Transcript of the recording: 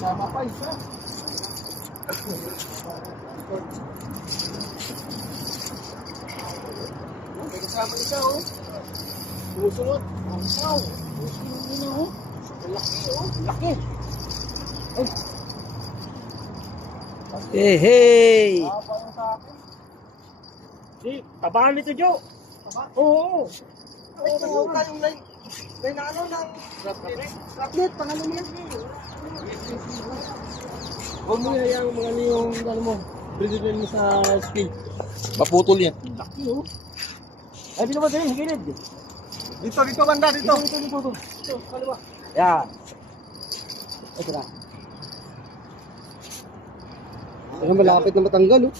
Sama pa isa. May kasama isa, oh. Susunod. Wow. Susunod din, oh. Ang laki, oh. Laki. Ay. Hey, hey! Taba yung sa akin. Si, tabahan nito, Jo. Taba? Oo. Ay, tumuka yung may naano ng raplet, pangalan niya. Huwag mo hayaan mga ano yung ano mo. President mo sa skill. Maputol yan. Laki, oh. Ay, binaman sa'yo, higilid. Dito, banda, dito. Dito. Kaliwa. Yan. Ito na. Ay, malapit na matanggal, oh.